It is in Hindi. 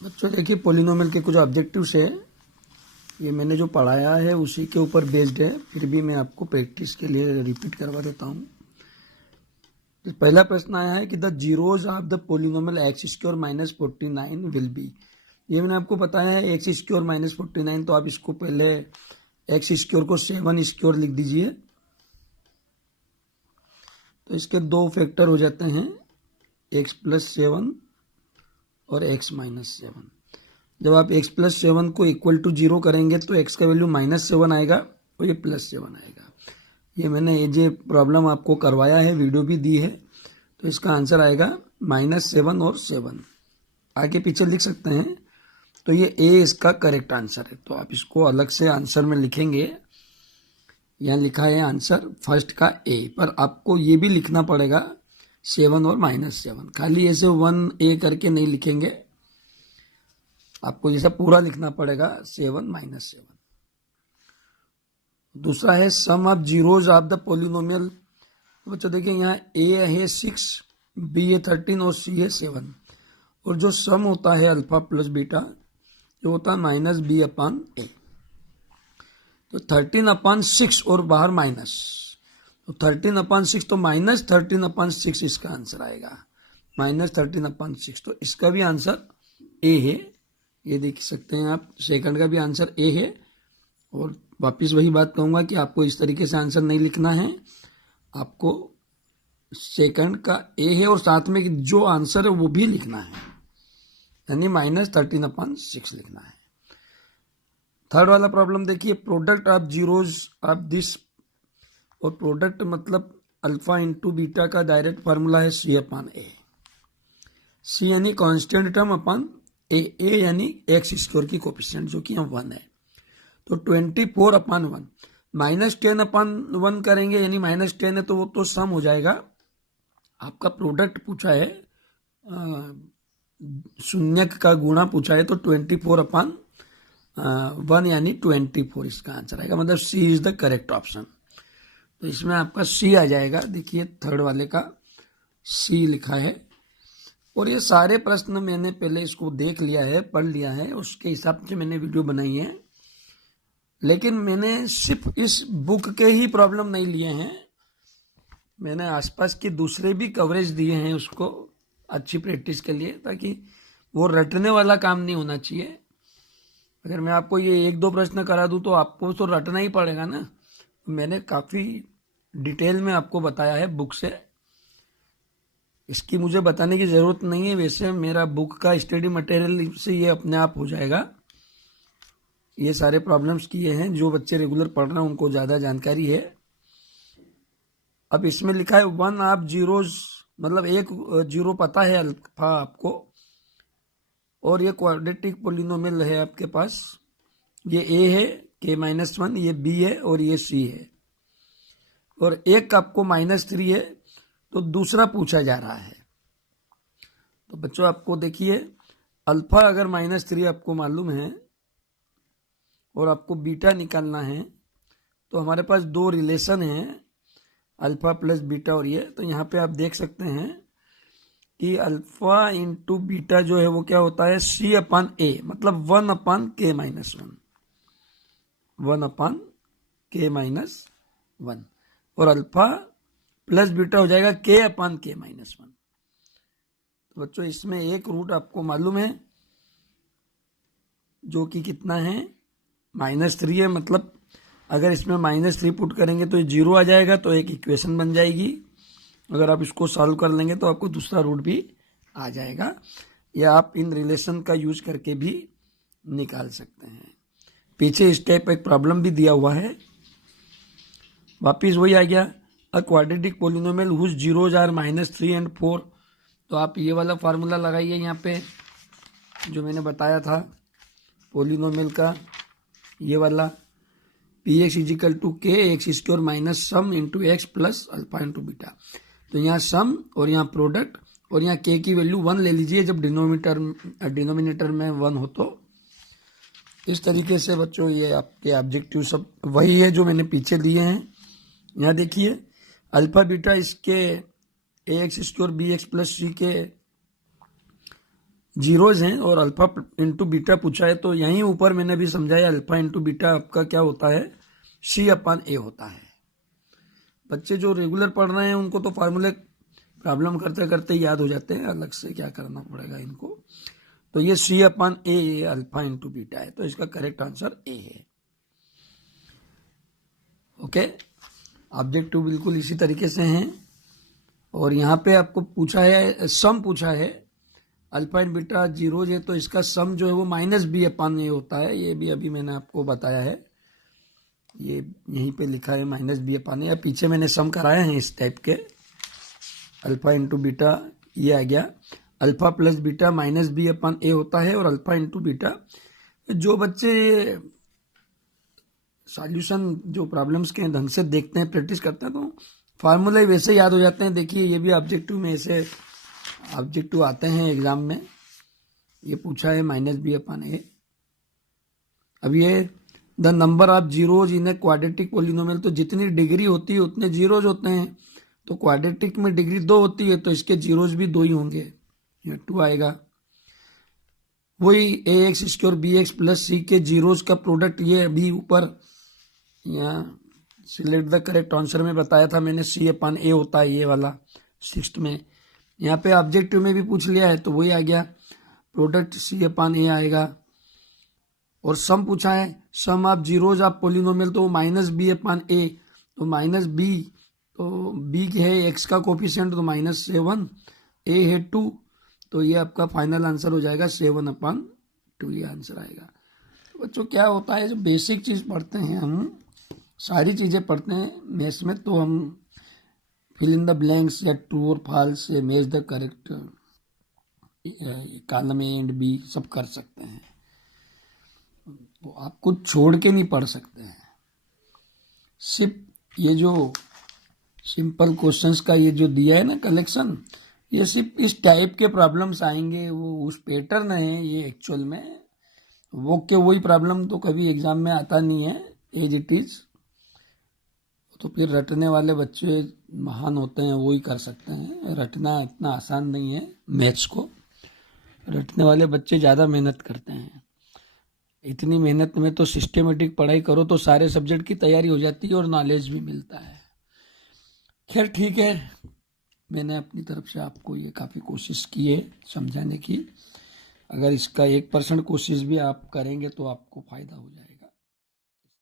बच्चों देखिए, पॉलिनोमियल के कुछ ऑब्जेक्टिव्स है। ये मैंने जो पढ़ाया है उसी के ऊपर बेस्ड है, फिर भी मैं आपको प्रैक्टिस के लिए रिपीट करवा देता हूँ। तो पहला प्रश्न आया है कि the zeros of the polynomial x square minus 49 will be. ये मैंने आपको बताया है एक्स स्क्वायर माइनस 49, तो आप इसको पहले एक्स स्क्वायर को 7 स्क्वायर लिख दीजिए, तो इसके दो फैक्टर हो जाते हैं, एक्स प्लस 7 और एक्स माइनस 7। जब आप x प्लस 7 को इक्वल टू 0 करेंगे तो x का वैल्यू -7 आएगा और ये +7 आएगा। ये मैंने ये जो प्रॉब्लम आपको करवाया है, वीडियो भी दी है, तो इसका आंसर आएगा -7 और 7। आगे पीछे लिख सकते हैं, तो ये A इसका करेक्ट आंसर है। तो आप इसको अलग से आंसर में लिखेंगे, यहाँ लिखा है आंसर फर्स्ट का A, पर आपको ये भी लिखना पड़ेगा 7 और -7। खाली ऐसे 1A करके नहीं लिखेंगे, आपको जैसा पूरा लिखना पड़ेगा 7 -7। दूसरा है sum of zeros of the polynomial. तो बच्चों देखिए, यहाँ A है 6, B है 13 और C है 7, और जो सम होता है अल्फा प्लस बीटा, जो होता है -B/A। तो 13/6 और बाहर माइनस, तो 13/6 तो -13/6 इसका आंसर आएगा, -13/6। तो इसका भी आंसर A है, ये देख सकते हैं आप। सेकंड का भी आंसर A है, और वापिस वही बात कहूंगा कि आपको इस तरीके से आंसर नहीं लिखना है, आपको सेकंड का A है और साथ में जो आंसर है वो भी लिखना है, यानी -13/6 लिखना है। थर्ड वाला प्रॉब्लम देखिए, product of zeros of this, और प्रोडक्ट मतलब अल्फा इंटू बीटा का डायरेक्ट फार्मूला है C/A। C यानी कांस्टेंट टर्म अपन A यानी एक्स स्क्वायर की कोफिशिएंट, जो कि यहाँ 1 है। तो 24/1 -10/1 करेंगे, यानी -10 है तो वो तो सम हो जाएगा। आपका प्रोडक्ट पूछा है, शून्य का गुणा पूछा है, तो 24/1 यानी 24 इसका आंसर आएगा, मतलब C is the correct option. तो इसमें आपका C आ जाएगा। देखिए थर्ड वाले का C लिखा है, और ये सारे प्रश्न मैंने पहले इसको देख लिया है, पढ़ लिया है, उसके हिसाब से मैंने वीडियो बनाई है। लेकिन मैंने सिर्फ इस बुक के ही प्रॉब्लम नहीं लिए हैं, मैंने आसपास के दूसरे भी कवरेज दिए हैं उसको अच्छी प्रैक्टिस के लिए, ताकि वो रटने वाला काम नहीं होना चाहिए। अगर मैं आपको ये 1-2 प्रश्न करा दूं तो आपको तो रटना ही पड़ेगा ना। मैंने काफ़ी डिटेल में आपको बताया है बुक से, इसकी मुझे बताने की ज़रूरत नहीं है। वैसे मेरा बुक का स्टडी मटेरियल से ये अपने आप हो जाएगा। ये सारे प्रॉब्लम्स किए हैं, जो बच्चे रेगुलर पढ़ रहे हैं उनको ज़्यादा जानकारी है। अब इसमें लिखा है 1 ऑफ जीरोज, मतलब एक जीरो पता है अल्फा आपको, और ये क्वाड्रेटिक पॉलिनोमियल है आपके पास। ये A है k-1, ये B है और ये C है, और एक आपको -3 है, तो दूसरा पूछा जा रहा है। तो बच्चों आपको देखिए, अल्फा अगर -3 आपको मालूम है और आपको बीटा निकालना है, तो हमारे पास दो रिलेशन हैं, अल्फा प्लस बीटा और ये। तो यहाँ पे आप देख सकते हैं कि अल्फा इंटू बीटा जो है वो क्या होता है, C/A, मतलब 1/k-1, 1/k-1, और अल्फा प्लस बीटा हो जाएगा k/k-1। तो बच्चों इसमें एक रूट आपको मालूम है, जो कि कितना है, -3 है। मतलब अगर इसमें -3 पुट करेंगे तो ये 0 आ जाएगा, तो एक इक्वेशन बन जाएगी। अगर आप इसको सॉल्व कर लेंगे तो आपको दूसरा रूट भी आ जाएगा, या आप इन रिलेशन का यूज करके भी निकाल सकते हैं। पीछे इस टाइप एक प्रॉब्लम भी दिया हुआ है, वापिस वही आ गया, a quadratic polynomial whose zeros are -3 and 4। तो आप ये वाला फार्मूला लगाइए यहाँ पे, जो मैंने बताया था पॉलिनोमियल का, ये वाला Px = k(x²) - sum into x plus alpha into beta. तो यहाँ सम और यहाँ प्रोडक्ट, और यहाँ k की वैल्यू 1 ले लीजिए जब डिनोमिनेटर में 1 हो। तो इस तरीके से बच्चों ये आपके ऑब्जेक्टिव सब वही है जो मैंने पीछे दिए हैं। यहाँ देखिए, अल्फा बीटा इसके a x square b x plus c के जीरोज हैं और अल्फा इंटू बीटा पूछा है, तो यहीं ऊपर मैंने भी समझाया अल्फा इंटू बीटा आपका क्या होता है, सी अपान ए होता है। बच्चे जो रेगुलर पढ़ रहे हैं उनको तो फार्मूले प्रॉब्लम करते करते याद हो जाते हैं, अलग से क्या करना पड़ेगा इनको। तो ये सी अपान ए अल्फा इंटू बीटा है, तो इसका करेक्ट आंसर ए है। ओके, ऑब्जेक्टिव बिल्कुल इसी तरीके से हैं। और यहाँ पे आपको पूछा है, सम पूछा है, अल्फा इन बीटा जीरोज है, तो इसका सम जो है वो माइनस बी अपान ए होता है। ये भी अभी मैंने आपको बताया है, ये यहीं पे लिखा है माइनस बी अपान ए, या पीछे मैंने सम कराया है इस टाइप के। अल्फा इंटू बीटा ये आ गया, alpha plus beta minus b upon a होता है, और अल्फा इंटू बीटा। जो बच्चे सॉल्यूशन जो प्रॉब्लम्स के ढंग से देखते हैं, प्रैक्टिस करते हैं, तो फार्मूले वैसे याद हो जाते हैं। देखिए ये भी ऑब्जेक्टिव में ऐसे ऑब्जेक्टिव आते हैं एग्जाम में। ये पूछा है माइनस बी अपान ए। अब ये the number of zeros in a quadratic polynomial, तो जितनी डिग्री होती है उतने जीरोज होते हैं। तो क्वाड्रेटिक में डिग्री 2 होती है, तो इसके जीरोज भी 2 ही होंगे, ये 2 आएगा। वही a x square b x plus c के जीरोज का प्रोडक्ट, ये अभी ऊपर यहाँ सिलेक्ट द करेक्ट आंसर में बताया था मैंने, सी अपान ए होता है ये वाला 6th में। यहाँ पे ऑब्जेक्टिव में भी पूछ लिया है, तो वही आ गया प्रोडक्ट, सी अपान ए आएगा। और सम पूछा है, sum of zeros of polynomial, तो माइनस बी अपान ए, तो माइनस बी, तो बी है एक्स का कोफिशिएंट, तो -7, ए है 2, तो ये आपका फाइनल आंसर हो जाएगा 7/2, ये आंसर आएगा। तो बच्चों क्या होता है, जो बेसिक चीज़ पढ़ते हैं हम, सारी चीज़ें पढ़ते हैं मैथ्स में, तो हम फिल इन द ब्लैंक्स या ट्रू और फॉल्स या match the correct column A and B सब कर सकते हैं। तो आप कुछ छोड़ के नहीं पढ़ सकते हैं। सिर्फ ये जो सिंपल क्वेश्चंस का ये जो दिया है ना कलेक्शन, ये सिर्फ इस टाइप के प्रॉब्लम्स आएंगे, वो उस पैटर्न है ये एक्चुअल में। वो के वही प्रॉब्लम तो कभी एग्जाम में आता नहीं है एज इट इज। तो फिर रटने वाले बच्चे महान होते हैं, वो ही कर सकते हैं। रटना इतना आसान नहीं है मैथ्स को, रटने वाले बच्चे ज़्यादा मेहनत करते हैं। इतनी मेहनत में तो सिस्टमेटिक पढ़ाई करो तो सारे सब्जेक्ट की तैयारी हो जाती है और नॉलेज भी मिलता है। खैर ठीक है, मैंने अपनी तरफ से आपको ये काफ़ी कोशिश की है समझाने की। अगर इसका 1% कोशिश भी आप करेंगे तो आपको फ़ायदा हो जाएगा।